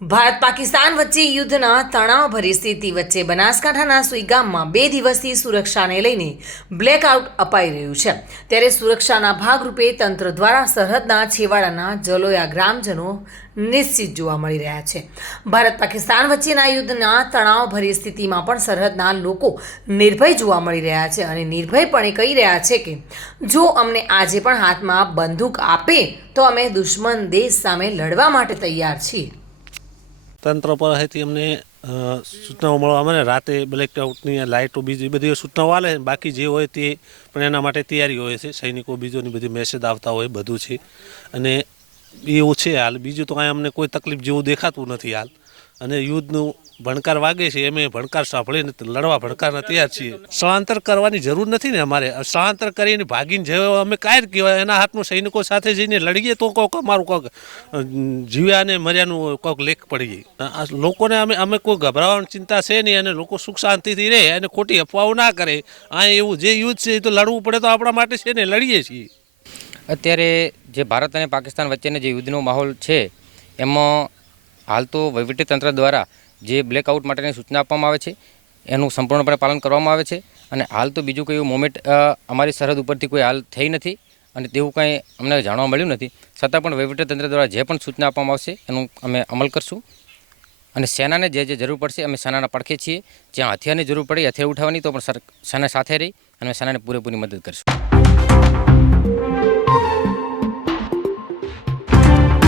ભારત પાકિસ્તાન વચ્ચે યુદ્ધના તણાવભરી સ્થિતિ વચ્ચે બનાસકાંઠાના સુઈ ગામમાં બે દિવસથી સુરક્ષાને લઈને બ્લેકઆઉટ અપાઈ રહ્યું છે. ત્યારે સુરક્ષાના ભાગરૂપે તંત્ર દ્વારા સરહદના છેવાડાના જલોયા ગ્રામજનો નિશ્ચિત જોવા મળી રહ્યા છે. ભારત પાકિસ્તાન વચ્ચેના યુદ્ધના તણાવભરી સ્થિતિમાં પણ સરહદના લોકો નિર્ભય જોવા મળી રહ્યા છે અને નિર્ભયપણે કહી રહ્યા છે કે, જો અમને આજે પણ હાથમાં બંદૂક આપે, તો અમે દુશ્મન દેશ સામે લડવા માટે તૈયાર છીએ. તંત્ર પાસેથી અમને સૂચનાઓ મળવા મને રાતે બ્લેકઆઉટની લાઇટો બીજી બધી સૂચનાઓ આવે છે. બાકી જે હોય તે પણ એના માટે તૈયારી હોય છે. સૈનિકો બીજોની બધી મેસેજ આવતા હોય, બધું છે. અને એવું છે હાલ. બીજું તો કાંઈ અમને કોઈ તકલીફ જેવું દેખાતું નથી હાલ. અને યુદ્ધનું ભણકાર વાગે છે, એમ ભણકાર સાંભળીને લડવા ભણકારના તૈયાર છીએ. સ્થળાંતર કરવાની જરૂર નથી ને અમારે. સ્થળાંતર કરીને ભાગીને જવા અમે કાંઈ કહેવાય, એના હાથનું સૈનિકો સાથે જઈને લડીએ તો કોક અમારું કોક જીવ્યા અને મર્યાનું કોક લેખ પડી જાય લોકોને અમે અમે કોઈ ગભરાવાની ચિંતા છે નહીં અને લોકો સુખ શાંતિથી રહે અને ખોટી અફવાઓ ના કરે. આ એવું જે યુદ્ધ છે એ તો લડવું પડે તો આપણા માટે છે ને, લડીએ છીએ. અત્યારે જે ભારત અને પાકિસ્તાન વચ્ચેનો જે યુદ્ધનો માહોલ છે, એમાં હાલ તો વહીવટીતંત્ર દ્વારા જે બ્લેકઆઉટ માટેની સૂચના આપવામાં આવે છે, એનું સંપૂર્ણપણે પાલન કરવામાં આવે છે. અને હાલ તો બીજું કોઈ મોમેન્ટ અમારી સરહદ ઉપરથી કોઈ હાલ થઈ નથી અને તેવું કંઈ અમને જાણવા મળ્યું નથી. છતાં પણ વહીવટીતંત્ર દ્વારા જે પણ સૂચના આપવામાં આવશે, એનું અમે અમલ કરશું. અને સેનાને જે જે જરૂર પડશે, અમે સેનાના પડખે છીએ. જ્યાં હથિયારની જરૂર પડે, હથિયાર ઉઠાવવાની, તો પણ સેના સાથે રહી અને સેનાને પૂરેપૂરી મદદ કરશું.